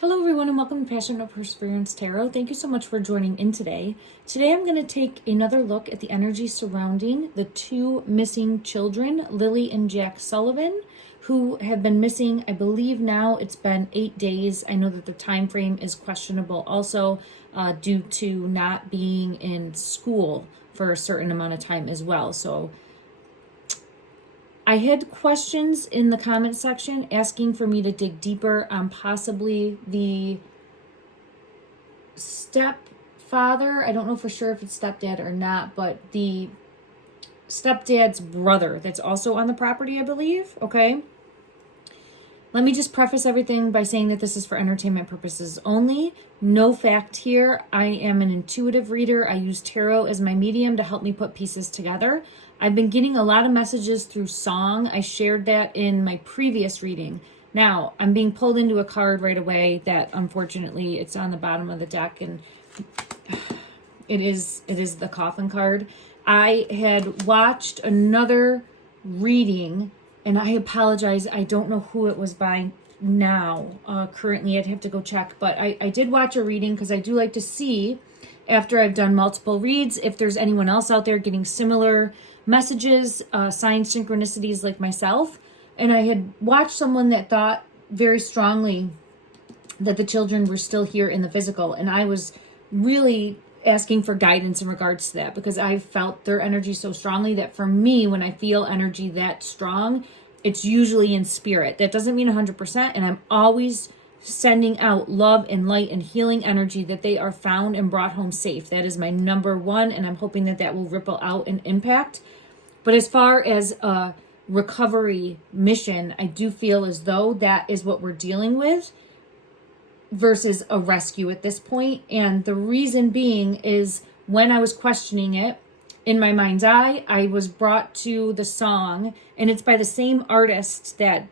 Hello everyone and welcome to Passion of Perseverance Tarot. Thank you so much for joining in today. Today I'm going to take another look at the energy surrounding the two missing children, Lily and Jack Sullivan, who have been missing, I believe now it's been 8 days. I know that the time frame is questionable also due to not being in school for a certain amount of time as well. So I had questions in the comment section asking for me to dig deeper on possibly the stepfather. I don't know for sure if it's stepdad or not, but the stepdad's brother that's also on the property, I believe. Okay. Let me just preface everything by saying that this is for entertainment purposes only. No fact here. I am an intuitive reader. I use tarot as my medium to help me put pieces together. I've been getting a lot of messages through song. I shared that in my previous reading. Now, I'm being pulled into a card right away that unfortunately it's on the bottom of the deck, and it is the coffin card. I had watched another reading, and I apologize, I don't know who it was by now. Currently, I'd have to go check. But I did watch a reading because I do like to see, after I've done multiple reads, if there's anyone else out there getting similar messages, sign synchronicities like myself. And I had watched someone that thought very strongly that the children were still here in the physical. And I was really asking for guidance in regards to that, because I felt their energy so strongly that for me, when I feel energy that strong, it's usually in spirit. That doesn't mean 100%. And I'm always sending out love and light and healing energy that they are found and brought home safe. That is my number one. And I'm hoping that that will ripple out and impact. But as far as a recovery mission, I do feel as though that is what we're dealing with versus a rescue at this point. And the reason being is when I was questioning it in my mind's eye, I was brought to the song, and it's by the same artist that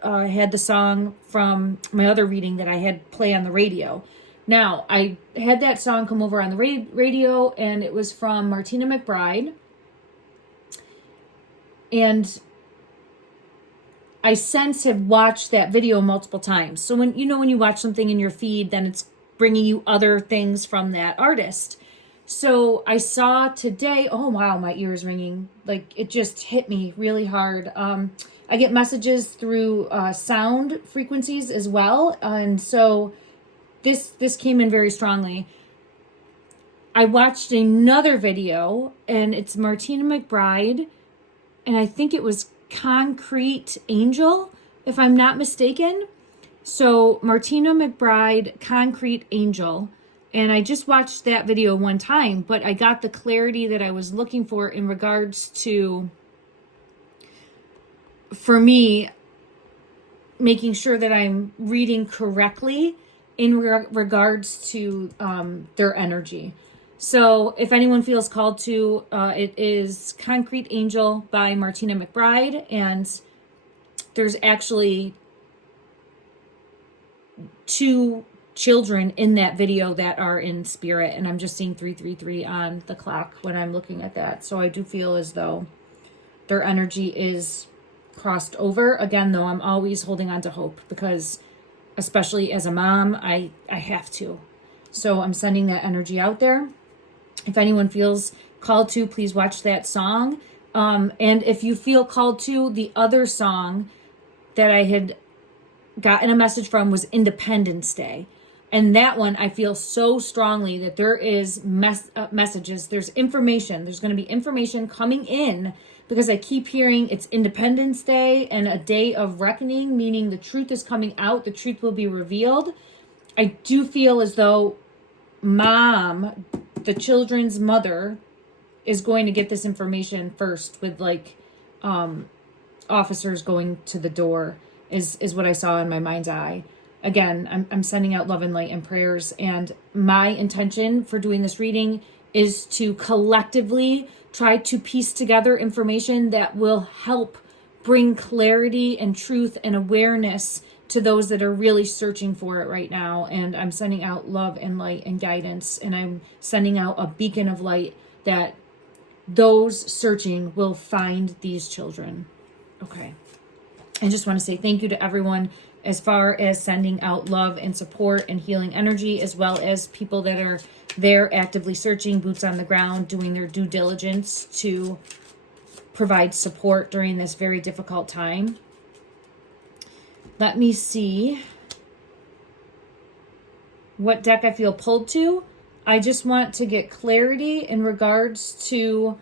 had the song from my other reading that I had play on the radio. Now, I had that song come over on the radio, and it was from Martina McBride. And I since have watched that video multiple times. So when you watch something in your feed, then it's bringing you other things from that artist. So I saw today, oh wow, my ear is ringing. Like it just hit me really hard. I get messages through sound frequencies as well. And so this came in very strongly. I watched another video, and it's Martina McBride, and I think it was Concrete Angel, if I'm not mistaken. So Martina McBride, Concrete Angel. And I just watched that video one time, but I got the clarity that I was looking for in regards to, for me, making sure that I'm reading correctly in regards to their energy. So if anyone feels called to, it is Concrete Angel by Martina McBride. And there's actually 2 children in that video that are in spirit. And I'm just seeing 333 on the clock when I'm looking at that. So I do feel as though their energy is crossed over. Again, though, I'm always holding on to hope, because especially as a mom, I have to. So I'm sending that energy out there. If anyone feels called to, please watch that song. And if you feel called to, the other song that I had gotten a message from was Independence Day. And that one, I feel so strongly that there is messages, there's information, there's going to be information coming in, because I keep hearing it's Independence Day and a day of reckoning, meaning the truth is coming out, the truth will be revealed. I do feel as though Mom, the children's mother, is going to get this information first, with officers going to the door is what I saw in my mind's eye. Again, I'm sending out love and light and prayers, and my intention for doing this reading is to collectively try to piece together information that will help bring clarity and truth and awareness to those that are really searching for it right now. And I'm sending out love and light and guidance, and I'm sending out a beacon of light that those searching will find these children. Okay. I just want to say thank you to everyone as far as sending out love and support and healing energy, as well as people that are there actively searching, boots on the ground, doing their due diligence to provide support during this very difficult time. Let me see what deck I feel pulled to. I just want to get clarity in regards to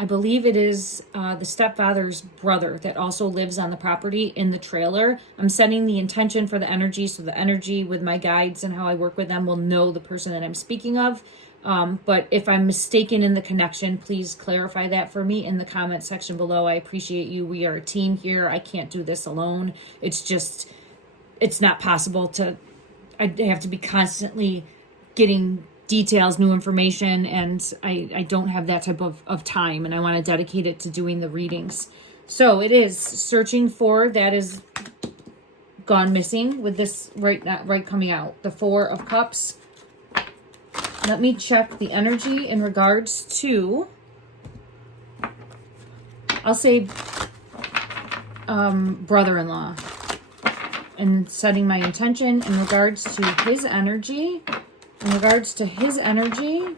I believe it is the stepfather's brother that also lives on the property in the trailer. I'm setting the intention for the energy, so the energy with my guides and how I work with them will know the person that I'm speaking of. But if I'm mistaken in the connection, please clarify that for me in the comment section below. I appreciate you. We are a team here. I can't do this alone. It's not possible I have to be constantly getting details, new information, and I don't have that type of time, and I want to dedicate it to doing the readings. So it is searching for, that is gone missing with this right coming out. The Four of Cups. Let me check the energy in regards to, I'll say brother-in-law, and setting my intention in regards to his energy. In regards to his energy,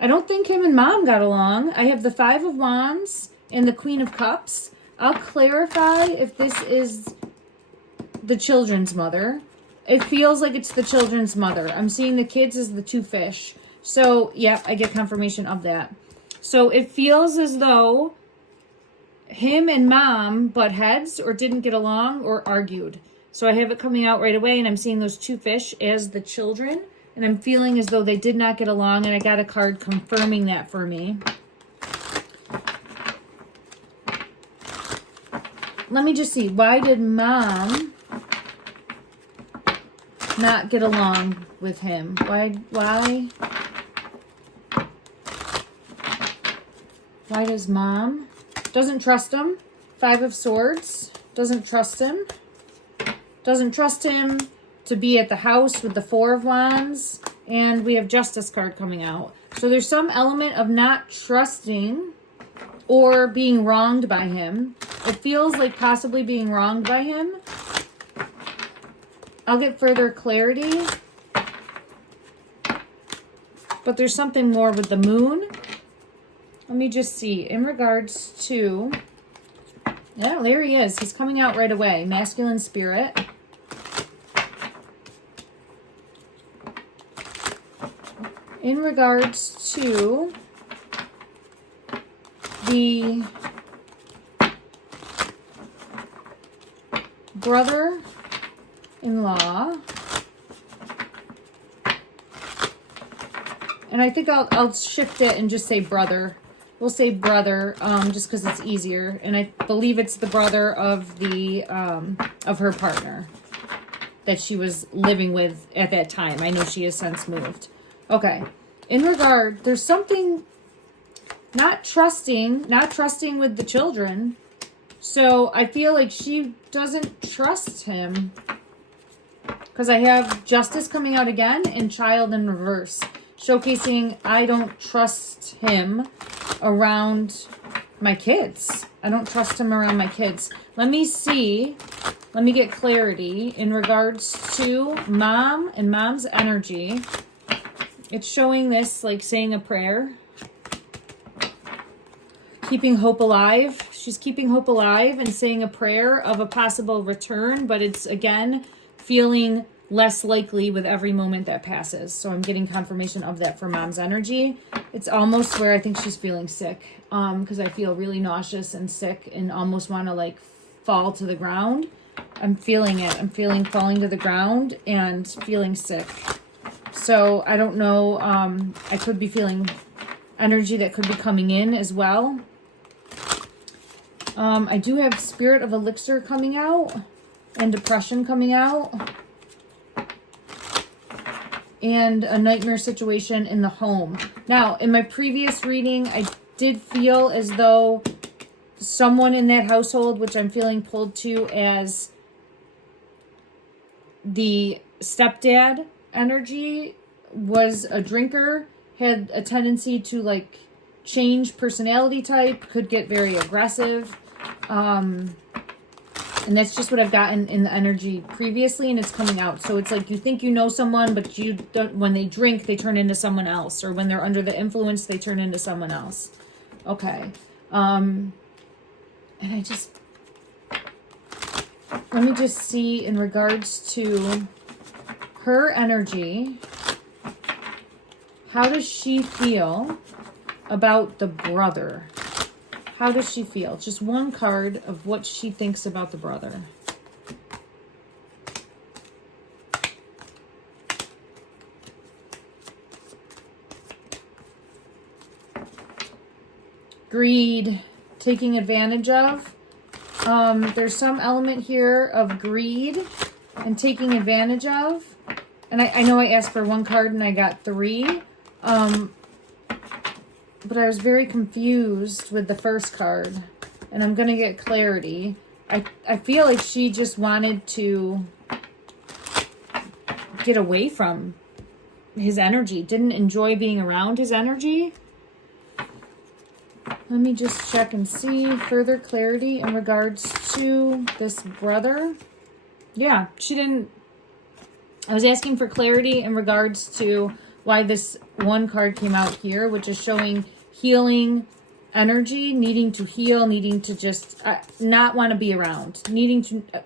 I don't think him and Mom got along. I have the Five of Wands and the Queen of Cups. I'll clarify if this is the children's mother. It feels like it's the children's mother. I'm seeing the kids as the two fish. So, yeah, I get confirmation of that. So it feels as though him and Mom butt heads or didn't get along or argued. So I have it coming out right away, and I'm seeing those two fish as the children, and I'm feeling as though they did not get along, and I got a card confirming that for me. Let me just see. Why did Mom not get along with him? Why does Mom doesn't trust him? Five of Swords. Doesn't trust him. Doesn't trust him to be at the house with the Four of Wands. And we have Justice card coming out. So there's some element of not trusting or being wronged by him. It feels like possibly being wronged by him. I'll get further clarity. But there's something more with the Moon. Let me just see. In regards to... Yeah, there he is. He's coming out right away. Masculine spirit. In regards to the brother-in-law, and I think I'll shift it and just say brother. We'll say brother, just because it's easier, and I believe it's the brother of her partner that she was living with at that time. I know she has since moved. Okay. In regard, there's something not trusting with the children. So I feel like she doesn't trust him. Because I have Justice coming out again and Child in reverse. Showcasing I don't trust him around my kids. I don't trust him around my kids. Let me see. Let me get clarity in regards to Mom and Mom's energy. It's showing this like saying a prayer. Keeping hope alive. She's keeping hope alive and saying a prayer of a possible return, but it's again feeling less likely with every moment that passes. So I'm getting confirmation of that for Mom's energy. It's almost where I think she's feeling sick, because I feel really nauseous and sick and almost want to like fall to the ground. I'm feeling it. I'm feeling falling to the ground and feeling sick. So I don't know, I could be feeling energy that could be coming in as well. I do have Spirit of Elixir coming out and Depression coming out. And a nightmare situation in the home. Now, in my previous reading, I did feel as though someone in that household, which I'm feeling pulled to as the stepdad energy, was a drinker, had a tendency to like change personality type, could get very aggressive. And that's just what I've gotten in the energy previously, and it's coming out. So it's like you think you know someone, but you don't. When they drink, they turn into someone else. Or when they're under the influence, they turn into someone else. Okay. And I just... Let me just see in regards to her energy. How does she feel about the brother? How does she feel? Just one card of what she thinks about the brother. Greed, taking advantage of. There's some element here of greed and taking advantage of. And I know I asked for one card and I got 3. But I was very confused with the first card. And I'm going to get clarity. I feel like she just wanted to get away from his energy. Didn't enjoy being around his energy. Let me just check and see further clarity in regards to this brother. Yeah, she didn't... I was asking for clarity in regards to why this one card came out here, which is showing healing energy, needing to heal, needing to just not want to be around.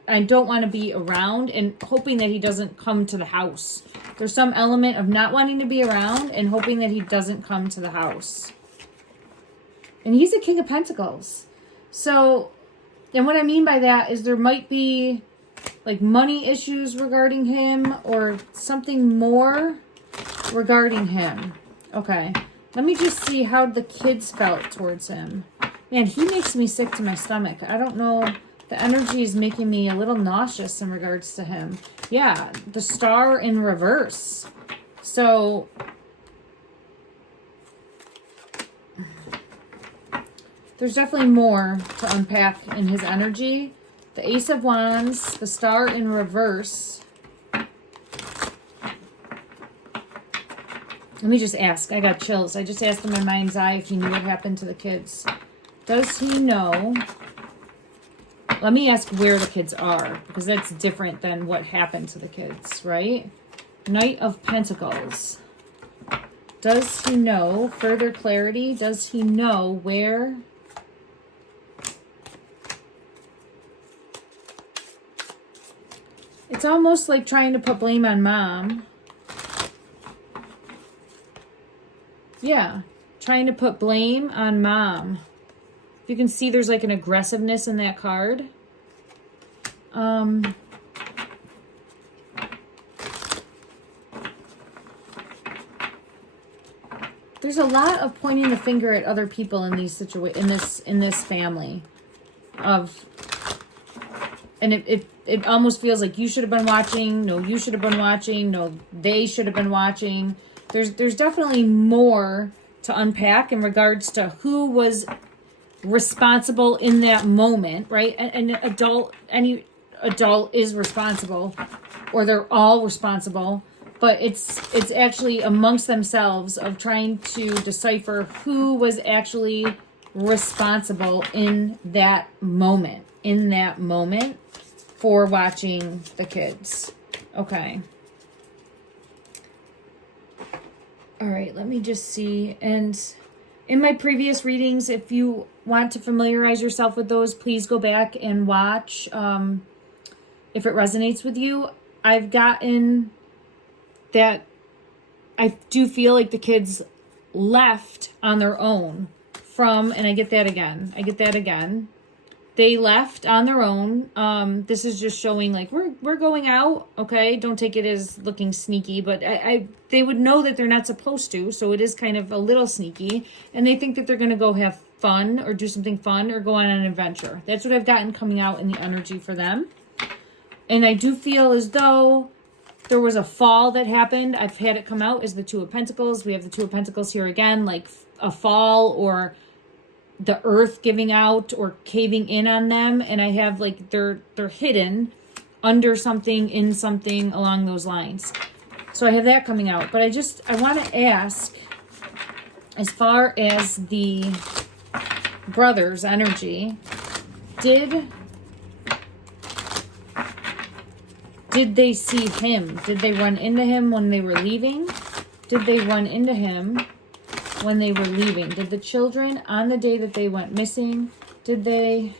I don't want to be around, and hoping that he doesn't come to the house. There's some element of not wanting to be around and hoping that he doesn't come to the house. And he's a King of Pentacles. So, and what I mean by that is there might be like money issues regarding him or something more regarding him. Okay. Let me just see how the kids felt towards him. Man, he makes me sick to my stomach. I don't know. The energy is making me a little nauseous in regards to him. Yeah, the star in reverse. So... there's definitely more to unpack in his energy. The Ace of Wands, the star in reverse. Let me just ask. I got chills. I just asked in my mind's eye if he knew what happened to the kids. Does he know? Let me ask where the kids are, because that's different than what happened to the kids, right? Knight of Pentacles. Does he know? Further clarity. Does he know where... it's almost like trying to put blame on mom. Yeah, trying to put blame on mom. You can see there's like an aggressiveness in that card. There's a lot of pointing the finger at other people in these in this family. And it almost feels like you should have been watching. No, you should have been watching. No, they should have been watching. There's definitely more to unpack in regards to who was responsible in that moment, right? Any adult is responsible, or they're all responsible, but it's actually amongst themselves of trying to decipher who was actually responsible in that moment for watching the kids. Okay. All right, let me just see. And in my previous readings, if you want to familiarize yourself with those, please go back and watch if it resonates with you. I've gotten that I do feel like the kids left on their own from, and I get that again. They left on their own. This is just showing like we're going out, okay? Don't take it as looking sneaky, but they would know that they're not supposed to, so it is kind of a little sneaky, and they think that they're going to go have fun or do something fun or go on an adventure. That's what I've gotten coming out in the energy for them. And I do feel as though there was a fall that happened. I've had it come out as the Two of Pentacles. We have the Two of Pentacles here again, like a fall or the earth giving out or caving in on them. And I have like they're hidden under something, in something along those lines. So I have that coming out. But I want to ask, As far as the brother's energy, did they see him? Did they run into him when they were leaving? Did they run into him when they were leaving? Did the children, on the day that they went missing, did they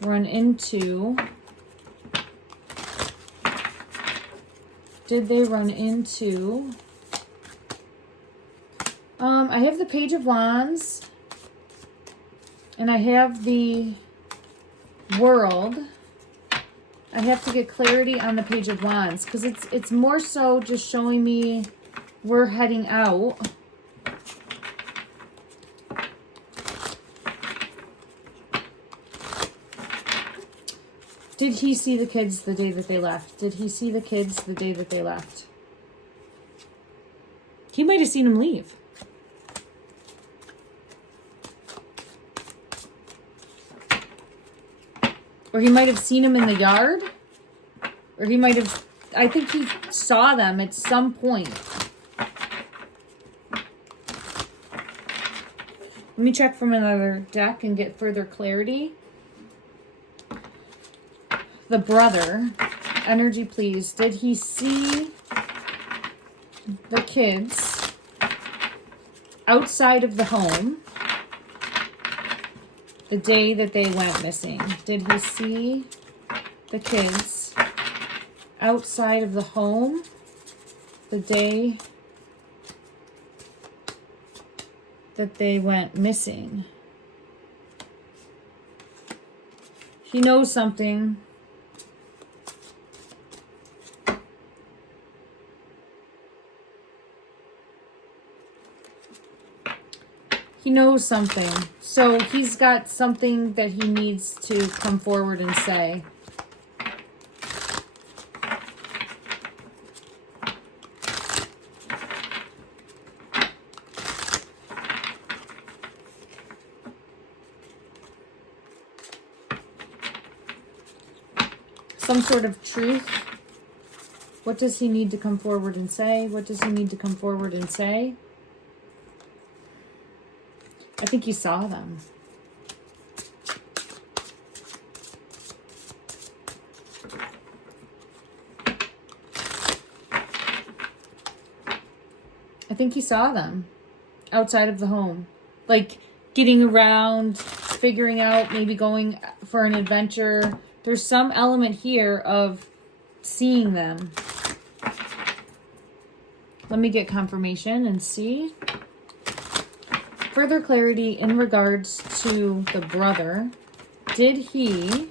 run into... I have the Page of Wands, and I have the World. I have to get clarity on the Page of Wands, because it's more so just showing me we're heading out. Did he see the kids the day that they left? Did he see the kids the day that they left? He might have seen them leave. Or he might have seen them in the yard. Or he might have... I think he saw them at some point. Let me check from another deck and get further clarity. The brother, energy please. Did he see the kids outside of the home the day that they went missing? Did he see the kids outside of the home the day that they went missing? He knows something. He knows something. So he's got something that he needs to come forward and say. Some sort of truth. What does he need to come forward and say? What does he need to come forward and say? I think he saw them. I think he saw them outside of the home. Like getting around, figuring out, maybe going for an adventure. There's some element here of seeing them. Let me get confirmation and see. Further clarity in regards to the brother. Did he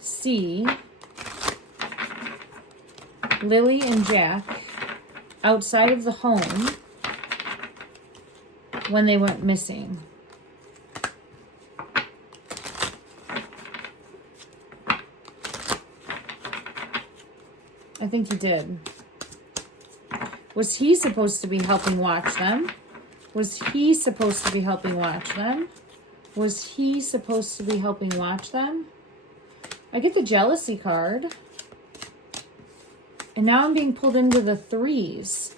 see Lily and Jack outside of the home when they went missing? I think he did. Was he supposed to be helping watch them? Was he supposed to be helping watch them? Was he supposed to be helping watch them? I get the jealousy card. And now I'm being pulled into the threes.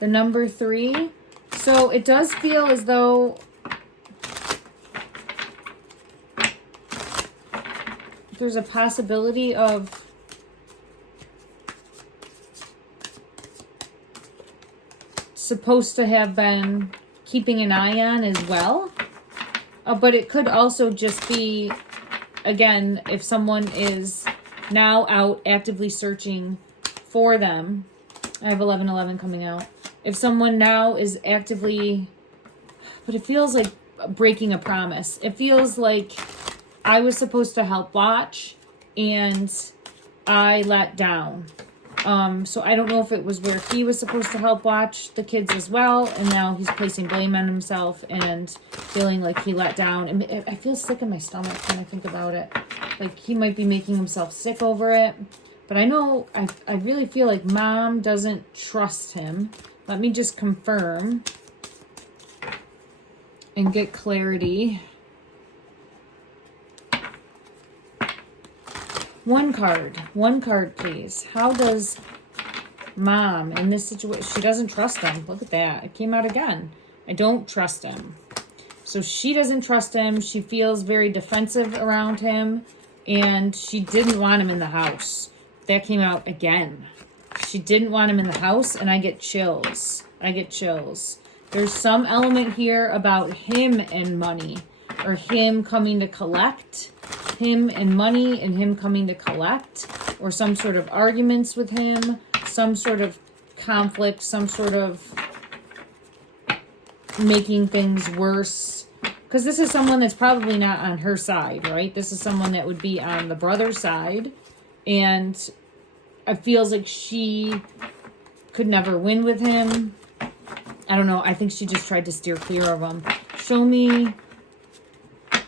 The number 3. So it does feel as though there's a possibility of supposed to have been keeping an eye on as well. But it could also just be, again, if someone is now out actively searching for them. I have 1111 coming out. If someone now is actively, but it feels like breaking a promise. It feels like I was supposed to help watch and I let down. So I don't know if it was where he was supposed to help watch the kids as well, and now he's placing blame on himself and feeling like he let down. And I feel sick in my stomach when I think about it. Like he might be making himself sick over it. But I know, I really feel like Mom doesn't trust him. Let me just confirm and get clarity. One card, please. How does mom in this situation. She doesn't trust him. Look at that. It came out again. I don't trust him. So she doesn't trust him. She feels very defensive around him. And she didn't want him in the house. That came out again. She didn't want him in the house, and I get chills. I get chills. There's some element here about him and money, or him coming to collect, him and money and him coming to collect, or some sort of arguments with him, some sort of conflict, some sort of making things worse. Because this is someone that's probably not on her side, right? This is someone that would be on the brother's side. And it feels like she could never win with him. I don't know. I think she just tried to steer clear of him. Show me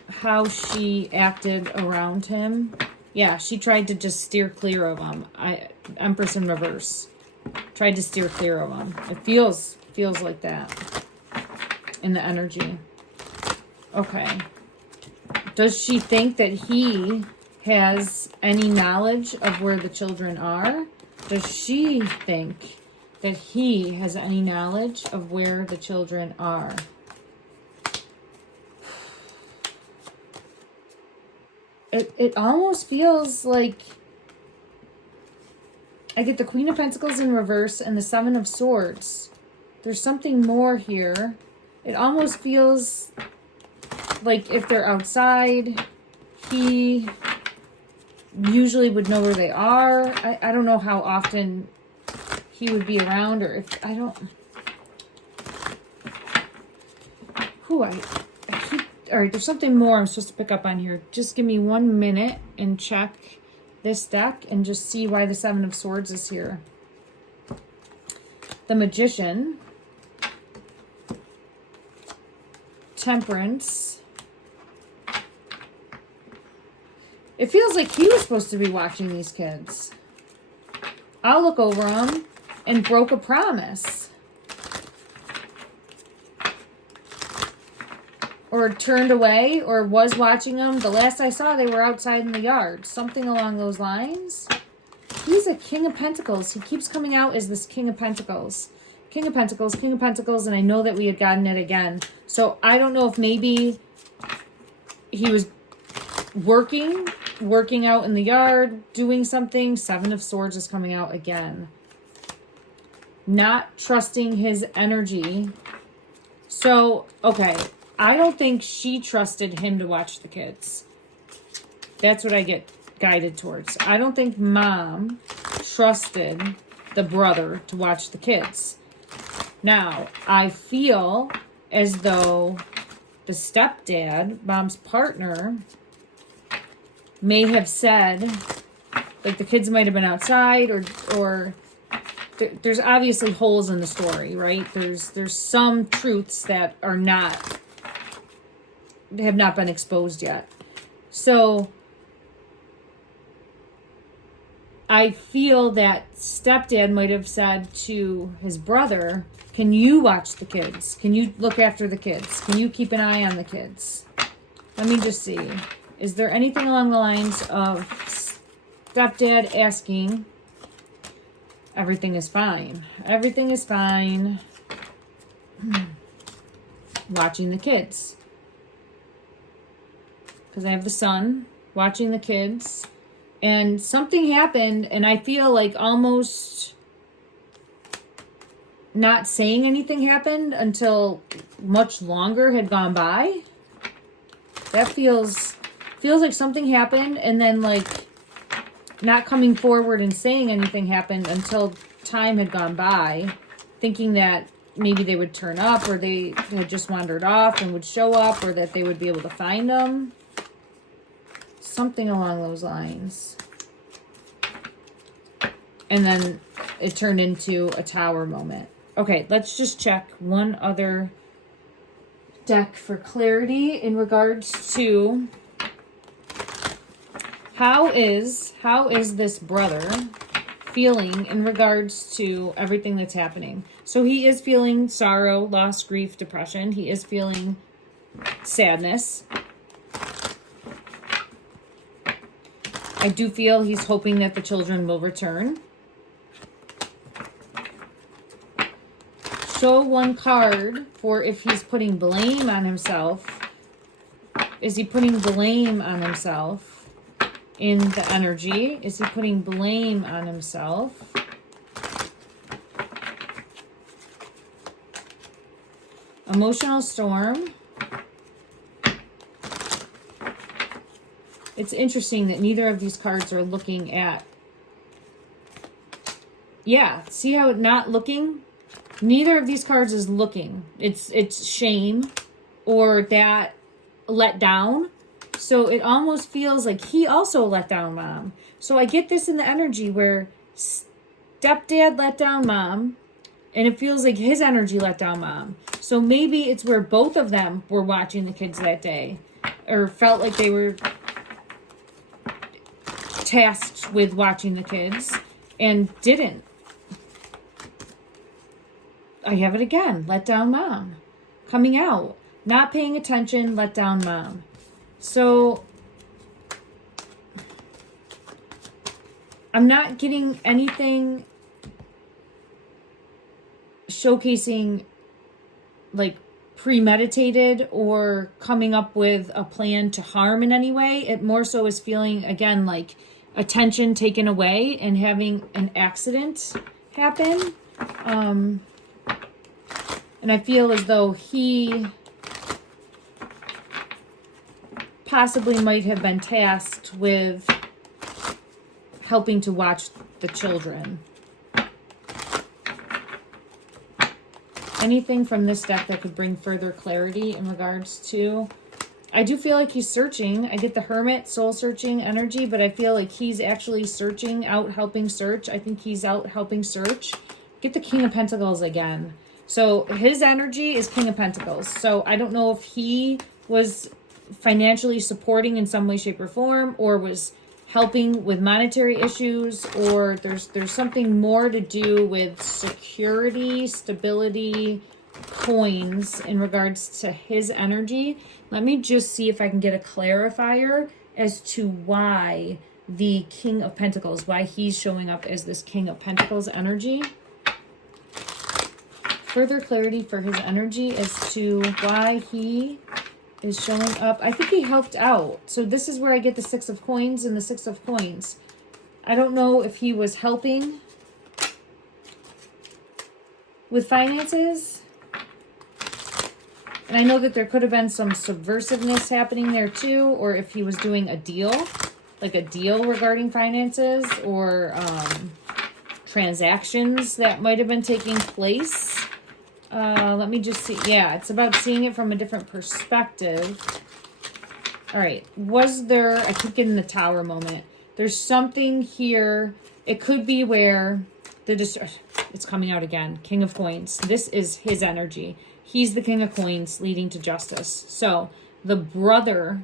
how she acted around him. Yeah, she tried to just steer clear of him. Empress in reverse. Tried to steer clear of him. It feels like that in the energy. Okay. Does she think that he has any knowledge of where the children are? Does she think that he has any knowledge of where the children are? It almost feels like I get the Queen of Pentacles in reverse and the Seven of Swords. There's something more here. It almost feels like if they're outside, he usually would know where they are. I don't know how often he would be around, or if I don't. All right, there's something more I'm supposed to pick up on here. Just give me 1 minute and check this deck and just see why the Seven of Swords is here. The Magician, Temperance. It feels like he was supposed to be watching these kids. I'll look over them and broke a promise. Or turned away, or was watching them. The last I saw, they were outside in the yard. Something along those lines. He's a King of Pentacles. He keeps coming out as this King of Pentacles. King of Pentacles, King of Pentacles, and I know that we had gotten it again. So I don't know if maybe he was working out in the yard, doing something. Seven of Swords is coming out again. Not trusting his energy. So, okay. I don't think she trusted him to watch the kids. That's what I get guided towards. I don't think mom trusted the brother to watch the kids. Now, I feel as though the stepdad, mom's partner, may have said, like, the kids might have been outside, or there's obviously holes in the story, right? There's some truths that are have not been exposed yet. So I feel that stepdad might have said to his brother, can you watch the kids? Can you look after the kids? Can you keep an eye on the kids? Let me just see. Is there anything along the lines of stepdad asking, everything is fine. Everything is fine. Watching the kids. Because I have the son watching the kids. And something happened, and I feel like almost not saying anything happened until much longer had gone by. That feels like something happened, and then like not coming forward and saying anything happened until time had gone by, thinking that maybe they would turn up, or they had just wandered off and would show up, or that they would be able to find them. Something along those lines. And then it turned into a tower moment. Okay, let's just check one other deck for clarity in regards to how is this brother feeling in regards to everything that's happening. So he is feeling sorrow, loss, grief, depression. He is feeling sadness. I do feel he's hoping that the children will return. Show one card for if he's putting blame on himself. Is he putting blame on himself in the energy? Is he putting blame on himself? Emotional storm. It's interesting that neither of these cards are looking at... Yeah, see how it's not looking? Neither of these cards is looking. It's shame or that let down. So it almost feels like he also let down mom. So I get this in the energy where stepdad let down mom, and it feels like his energy let down mom. So maybe it's where both of them were watching the kids that day, or felt like they were tasked with watching the kids and didn't. I have it again. Let down mom. Coming out. Not paying attention. Let down mom. So I'm not getting anything showcasing like premeditated or coming up with a plan to harm in any way. It more so is feeling, again, like attention taken away and having an accident happen. And I feel as though he possibly might have been tasked with helping to watch the children. Anything from this deck that could bring further clarity in regards to... I do feel like he's searching. I get the Hermit, soul searching energy, but I feel like he's actually searching, out helping search. I think he's out helping search. Get the King of Pentacles again. So his energy is King of Pentacles. So I don't know if he was financially supporting in some way, shape, or form, or was helping with monetary issues, or there's something more to do with security, stability, coins in regards to his energy. Let me just see if I can get a clarifier as to why the King of Pentacles, why he's showing up as this King of Pentacles energy. Further clarity for his energy as to why he is showing up. I think he helped out. So this is where I get the Six of Coins and the Six of Coins. I don't know if he was helping with finances. And I know that there could have been some subversiveness happening there too, or if he was doing a deal, like a deal regarding finances, or transactions that might have been taking place. Let me just see. Yeah, it's about seeing it from a different perspective. All right. Was there... I keep getting the Tower moment. There's something here. It could be where it's coming out again. King of Coins. This is his energy. He's the King of Coins leading to justice. So the brother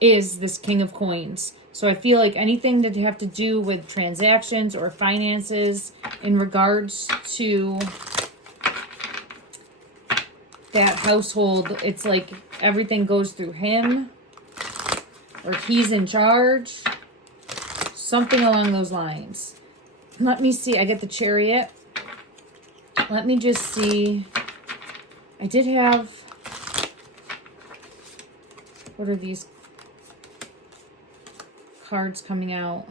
is this King of Coins. So I feel like anything that have to do with transactions or finances in regards to that household, it's like everything goes through him, or he's in charge, something along those lines. Let me see. I get the Chariot. Let me just see. I did have... What are these cards coming out?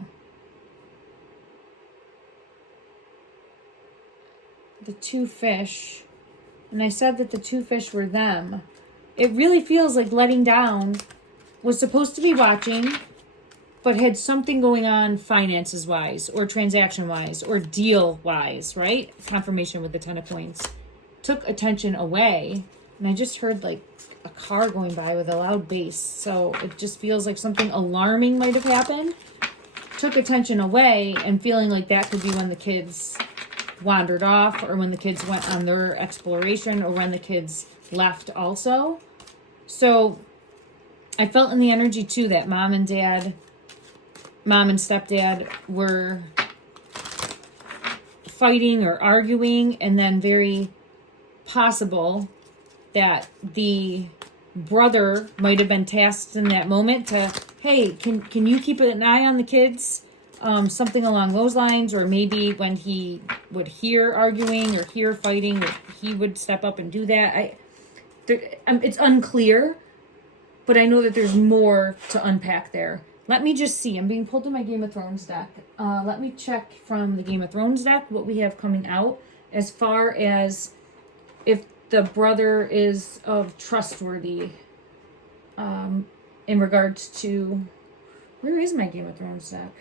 The two fish. And I said that the two fish were them. It really feels like letting down, was supposed to be watching, but had something going on finances-wise, or transaction-wise, or deal-wise, right? Confirmation with the Ten of Coins. Took attention away, and I just heard like a car going by with a loud bass. So it just feels like something alarming might have happened. Took attention away, and feeling like that could be when the kids wandered off, or when the kids went on their exploration, or when the kids left also. So I felt in the energy too that mom and stepdad were fighting or arguing, and then very possible that the brother might have been tasked in that moment to, hey, can you keep an eye on the kids? Something along those lines, or maybe when he would hear arguing or hear fighting, he would step up and do that. It's unclear, but I know that there's more to unpack there. Let me just see. I'm being pulled to my Game of Thrones deck. Let me check from the Game of Thrones deck what we have coming out as far as if the brother is of trustworthy in regards to... Where is my Game of Thrones deck?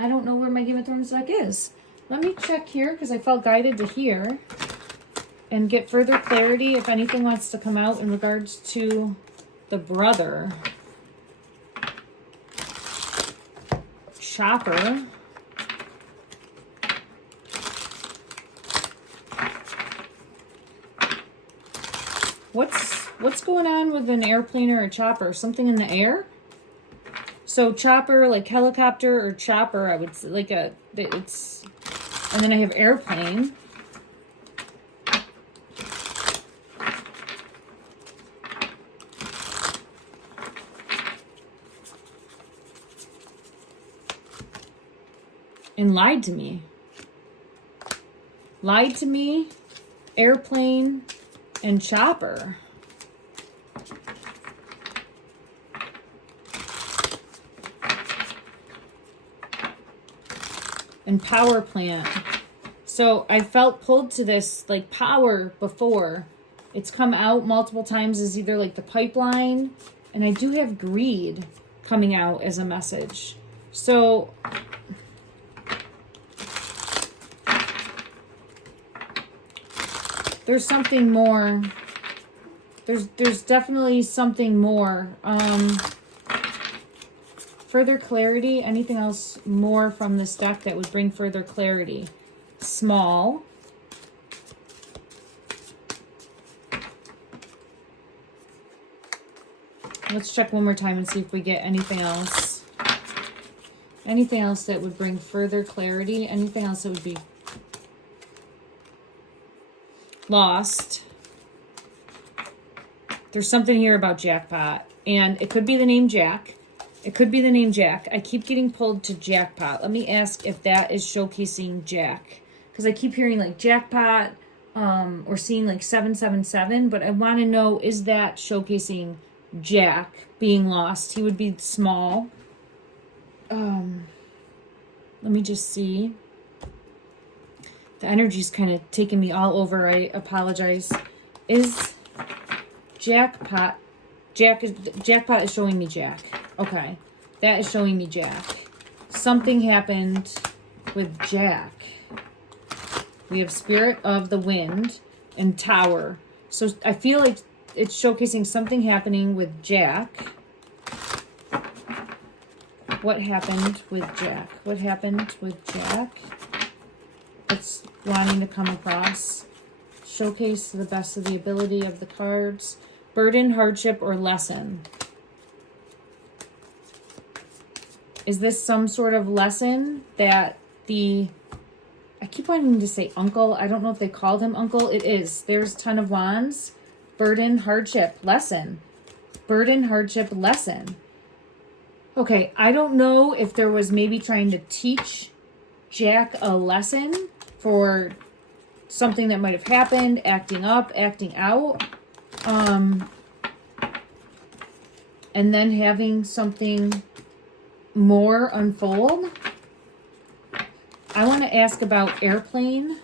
I don't know where my Game of Thrones deck is. Let me check here because I felt guided to here and get further clarity if anything wants to come out in regards to the brother. Chopper. What's going on with an airplane or a chopper? Something in the air? So chopper, like helicopter, or chopper, I would say, like it's, and then I have airplane. And lied to me. Lied to me, airplane, and chopper. And power plant. So I felt pulled to this like power before. It's come out multiple times as either like the pipeline, and I do have greed coming out as a message. So there's something more. There's definitely something more. Further clarity, anything else more from this deck that would bring further clarity? Small. Let's check one more time and see if we get anything else. Anything else that would bring further clarity? Anything else that would be lost? There's something here about jackpot, and it could be the name Jack. It could be the name Jack. I keep getting pulled to jackpot. Let me ask if that is showcasing Jack, because I keep hearing like jackpot or seeing like 777, but I want to know, is that showcasing Jack being lost? He would be small. Let me just see. The energy's kind of taking me all over. I apologize. Is jackpot... Jackpot is showing me Jack. Okay. That is showing me Jack. Something happened with Jack. We have Spirit of the Wind and Tower. So I feel like it's showcasing something happening with Jack. What happened with Jack? What happened with Jack? It's wanting to come across. Showcase to the best of the ability of the cards. Burden, hardship, or lesson. Is this some sort of lesson that I keep wanting to say uncle. I don't know if they called him uncle. It is. There's Ten of Wands. Burden, hardship, lesson. Burden, hardship, lesson. Okay, I don't know if there was maybe trying to teach Jack a lesson for something that might have happened, acting up, acting out. And then having something more unfold. I want to ask about airplane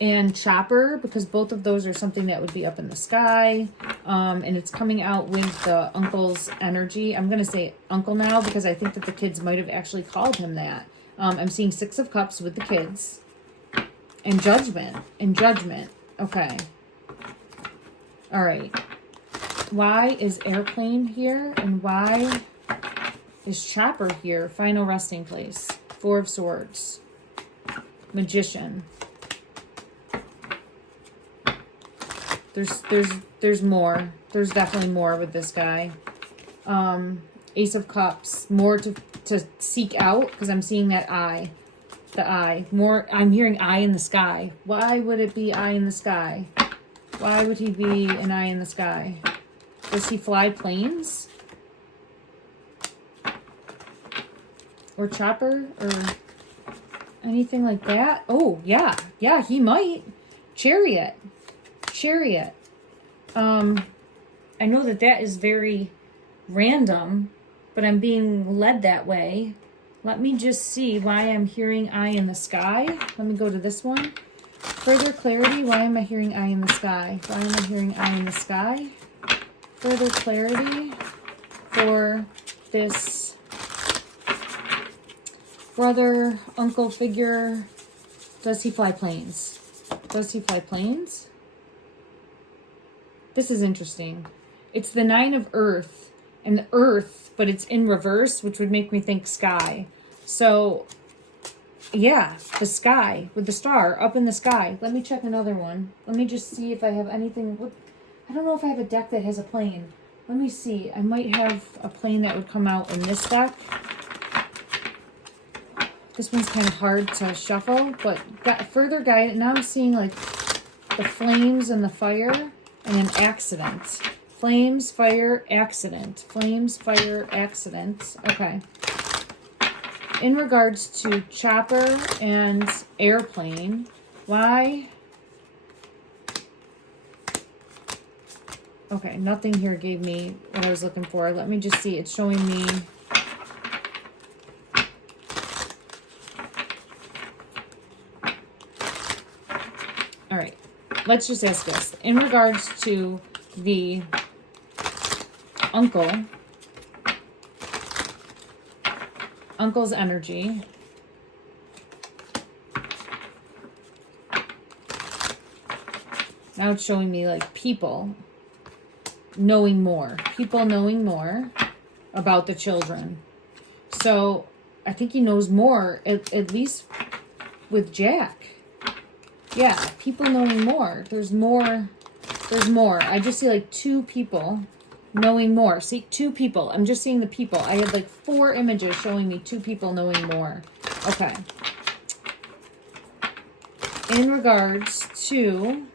and chopper, because both of those are something that would be up in the sky. And it's coming out with the uncle's energy. I'm going to say uncle now because I think that the kids might have actually called him that. I'm seeing Six of Cups with the kids. And judgment. And judgment. Okay. All right. Why is airplane here? And why is chopper here? Final resting place. Four of Swords. Magician. There's more. There's definitely more with this guy. Ace of Cups. More to seek out, because I'm seeing that eye. The eye. More. I'm hearing eye in the sky. Why would it be eye in the sky? Why would he be an eye in the sky? Does he fly planes? Or chopper? Or anything like that? Oh, yeah. Yeah, he might. Chariot. Chariot. I know that that is very random, but I'm being led that way. Let me just see why I'm hearing eye in the sky. Let me go to this one. Further clarity, why am I hearing eye in the sky? Why am I hearing eye in the sky? Further clarity for this brother, uncle figure. Does he fly planes? Does he fly planes? This is interesting. It's the 9 of earth, and the earth, but it's in reverse, which would make me think sky. So, yeah, the sky with the star up in the sky. Let me check another one. Let me just see if I have anything. I don't know if I have a deck that has a plane. Let me see. I might have a plane that would come out in this deck. This one's kind of hard to shuffle, but got further guidance. Now I'm seeing like the flames and the fire and an accident. Flames, fire, accident. Flames, fire, accident. Okay. In regards to chopper and airplane, why? Okay, nothing here gave me what I was looking for. Let me just see. It's showing me... All right, let's just ask this. In regards to the uncle's energy, now it's showing me like people knowing more about the children. So I think he knows more, at least with Jack. Yeah, people knowing more. There's more. I just see like 2 people knowing more. See, 2 people. I'm just seeing the people. I had like 4 images showing me 2 people knowing more. Okay. In regards to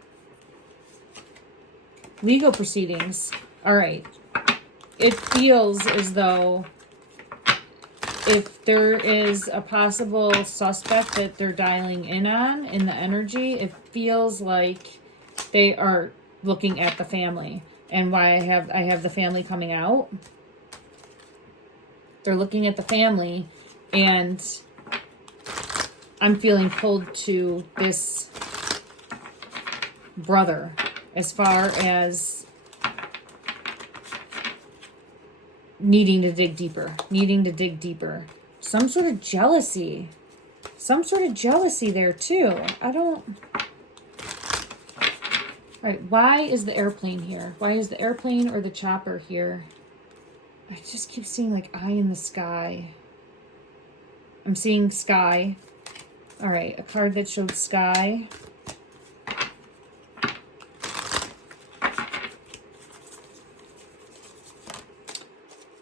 legal proceedings, all right. It feels as though if there is a possible suspect that they're dialing in on in the energy, it feels like they are looking at the family. And why I have the family coming out. They're looking at the family, and I'm feeling pulled to this brother as far as needing to dig deeper. Some sort of jealousy there too. All right, why is the airplane here? Why is the airplane or the chopper here? I just keep seeing like eye in the sky. I'm seeing sky. All right, a card that showed sky.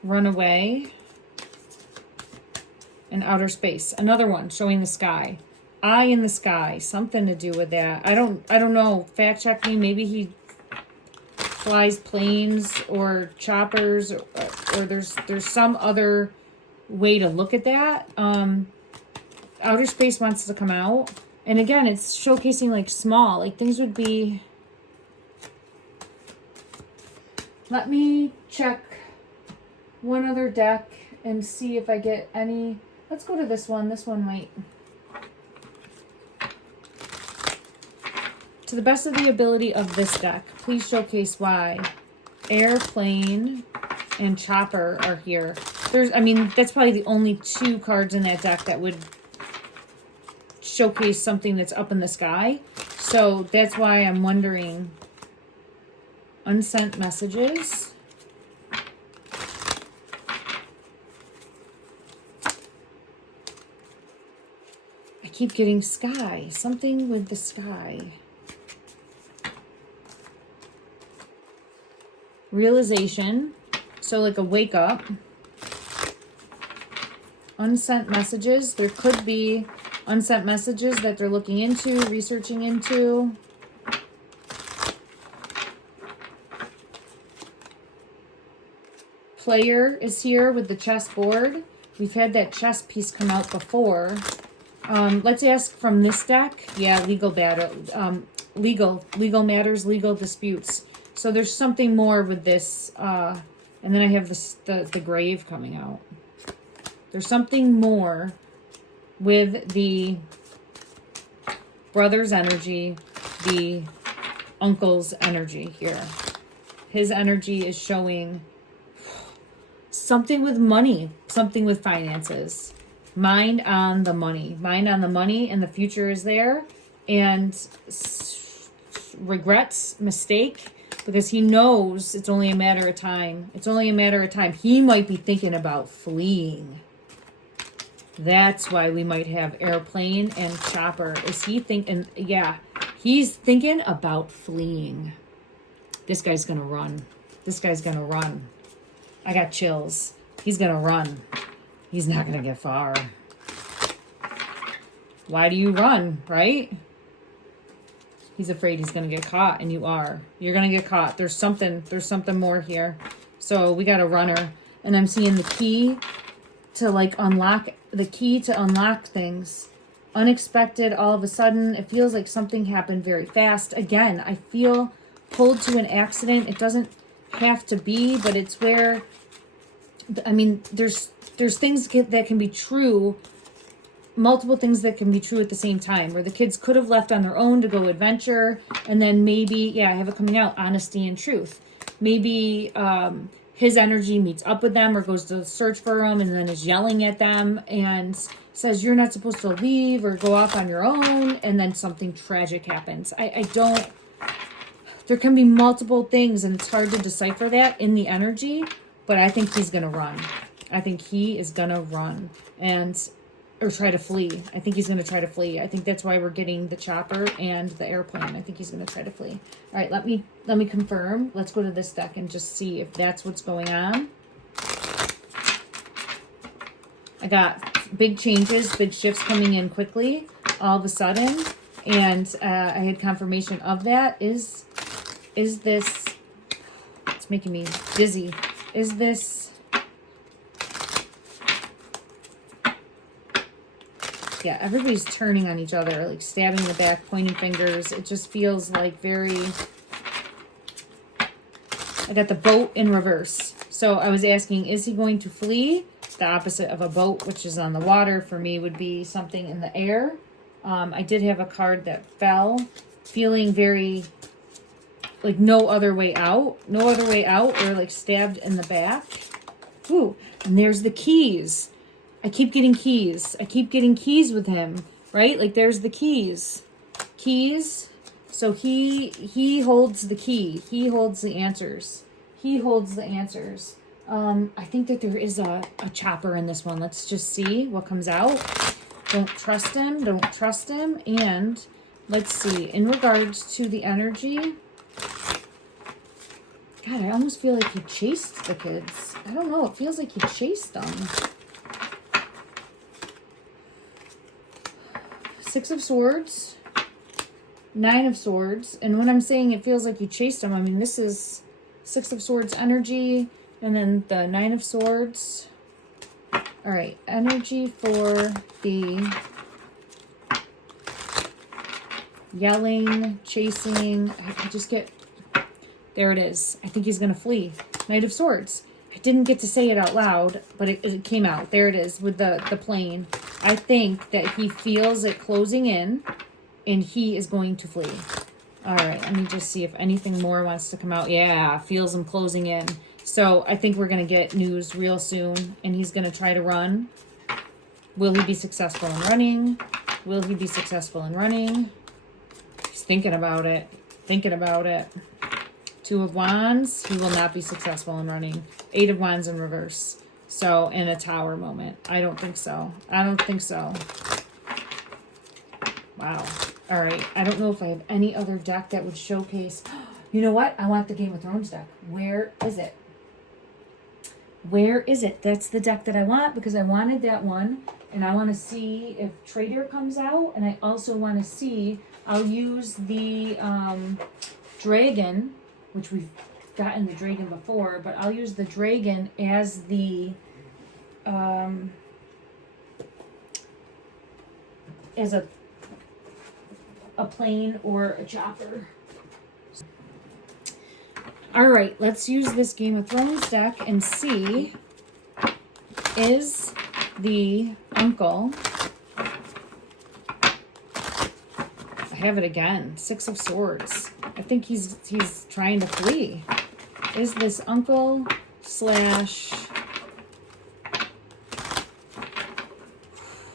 Runaway. And outer space. Another one showing the sky. Eye in the sky, something to do with that. I don't know. Fact check me. Maybe he flies planes or choppers, or there's some other way to look at that. Outer space wants to come out, and again, it's showcasing like small, like things would be. Let me check one other deck and see if I get any. Let's go to this one. This one might. To the best of the ability of this deck, please showcase why airplane and chopper are here. That's probably the only 2 cards in that deck that would showcase something that's up in the sky. So that's why I'm wondering. Unsent messages. I keep getting sky. Something with the sky. Realization, so like a wake up. Unsent messages, there could be unsent messages that they're looking into, researching into. player is here with the chessboard. We've had that chess piece come out before. Let's ask from this deck. Yeah, legal matters, legal disputes. So there's something more with this. And then I have the grave coming out. There's something more with the brother's energy, the uncle's energy here. His energy is showing something with money, something with finances. Mind on the money. Mind on the money, and the future is there. And regrets, mistake, because he knows it's only a matter of time. It's only a matter of time. He might be thinking about fleeing. That's why we might have airplane and chopper. Is he thinking? Yeah, he's thinking about fleeing. This guy's gonna run. This guy's gonna run. I got chills. He's gonna run. He's not gonna get far. Why do you run, right? He's afraid he's gonna get caught, and you are. You're gonna get caught. There's something more here. So we got a runner, and I'm seeing the key to unlock things. Unexpected, all of a sudden. It feels like something happened very fast. Again, I feel pulled to an accident. It doesn't have to be, but it's where, I mean, there's things that can be true, multiple things that can be true at the same time, where the kids could have left on their own to go adventure, and then maybe, I have it coming out, honesty and truth. Maybe his energy meets up with them or goes to search for them and then is yelling at them and says, you're not supposed to leave or go off on your own, and then something tragic happens. There can be multiple things, and it's hard to decipher that in the energy, but I think he's going to run. I think he is going to run or try to flee. I think he's going to try to flee. I think that's why we're getting the chopper and the airplane. I think he's going to try to flee. All right, let me confirm. Let's go to this deck and just see if that's what's going on. I got big changes, big shifts coming in quickly all of a sudden, and I had confirmation of that. Is this, it's making me dizzy. Is this, yeah, everybody's turning on each other, like stabbing the back, pointing fingers. It just feels like very, I got the boat in reverse. So I was asking, is he going to flee? The opposite of a boat, which is on the water, for me would be something in the air. I did have a card that fell, feeling very like no other way out, or like stabbed in the back. Ooh, and there's the keys. I keep getting keys with him, right? Like there's the keys. So he holds the key. He holds the answers. I think that there is a chopper in this one. Let's just see what comes out. Don't trust him. And let's see, in regards to the energy, God, I almost feel like he chased the kids. I don't know. It feels like he chased them. 6 of Swords. 9 of Swords. And when I'm saying it feels like he chased them, I mean, this is 6 of Swords energy. And then the 9 of Swords. All right. Energy for the yelling, chasing. I just get... There it is. I think he's going to flee. Knight of Swords. I didn't get to say it out loud, but it came out. There it is with the plane. I think that he feels it closing in, and he is going to flee. All right, let me just see if anything more wants to come out. Yeah, feels him closing in. So I think we're going to get news real soon, and he's going to try to run. Will he be successful in running? He's thinking about it. 2 of Wands, he will not be successful in running. 8 of Wands in reverse. So, in a tower moment. I don't think so. Wow. All right. I don't know if I have any other deck that would showcase. You know what? I want the Game of Thrones deck. Where is it? That's the deck that I want, because I wanted that one. And I want to see if Trader comes out. And I also want to see, I'll use the Dragon, which we've gotten the dragon before, but I'll use the dragon as the as a plane or a chopper. All right, let's use this Game of Thrones deck and see, is the uncle, I have it again, Six of Swords. I think he's trying to flee. Is this uncle slash,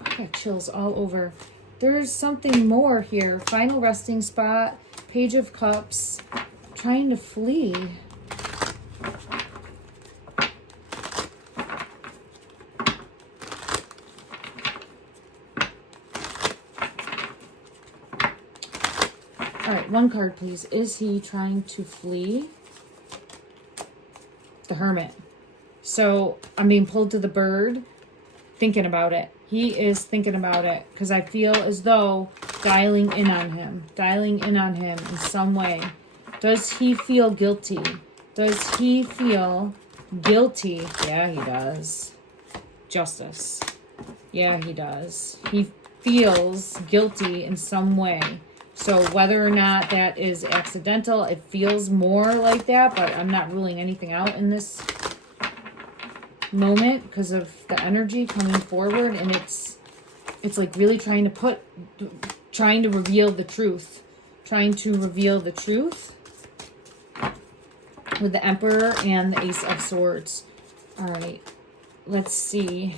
I got chills all over. There's something more here. Final resting spot, Page of Cups, trying to flee. All right, one card, please. Is he trying to flee? The Hermit. So I'm being pulled to the bird, thinking about it. He is thinking about it because I feel as though dialing in on him in some way. Does he feel guilty? Does he feel guilty? Yeah, he does. Justice. Yeah, he does. He feels guilty in some way. So whether or not that is accidental, it feels more like that, but I'm not ruling anything out in this moment because of the energy coming forward, and it's like really trying to reveal the truth. Trying to reveal the truth with the Emperor and the Ace of Swords. All right, let's see.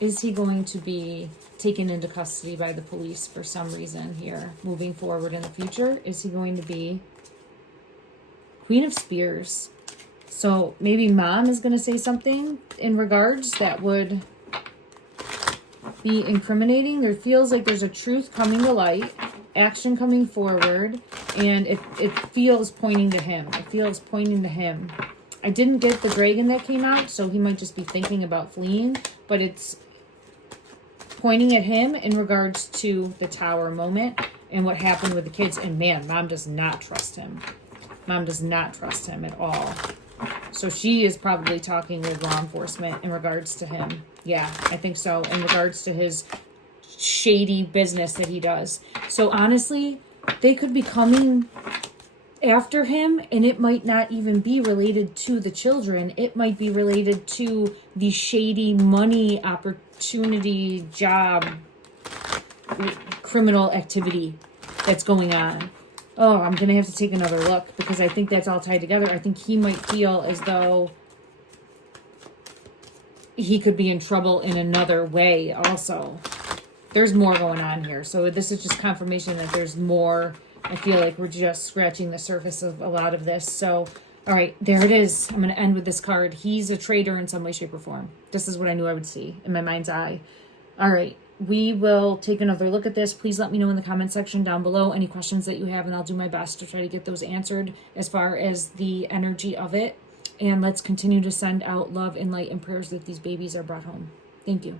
Is he going to be taken into custody by the police for some reason here, moving forward in the future? Is he going to be Queen of Spears? So maybe mom is going to say something in regards that would be incriminating. There feels like there's a truth coming to light, action coming forward, and it feels pointing to him. It feels pointing to him. I didn't get the dragon that came out, so he might just be thinking about fleeing, but it's pointing at him in regards to the tower moment and what happened with the kids. And man, mom does not trust him. Mom does not trust him at all. So she is probably talking with law enforcement in regards to him. Yeah, I think so. In regards to his shady business that he does. So honestly, they could be coming after him, and it might not even be related to the children. It might be related to the shady money opportunity, job, criminal activity that's going on. Oh, I'm going to have to take another look because I think that's all tied together. I think he might feel as though he could be in trouble in another way also. There's more going on here. So this is just confirmation that there's more. I feel like we're just scratching the surface of a lot of this. So, all right, there it is. I'm going to end with this card. He's a traitor in some way, shape, or form. This is what I knew I would see in my mind's eye. All right, we will take another look at this. Please let me know in the comment section down below any questions that you have, and I'll do my best to try to get those answered as far as the energy of it. And let's continue to send out love and light and prayers that these babies are brought home. Thank you.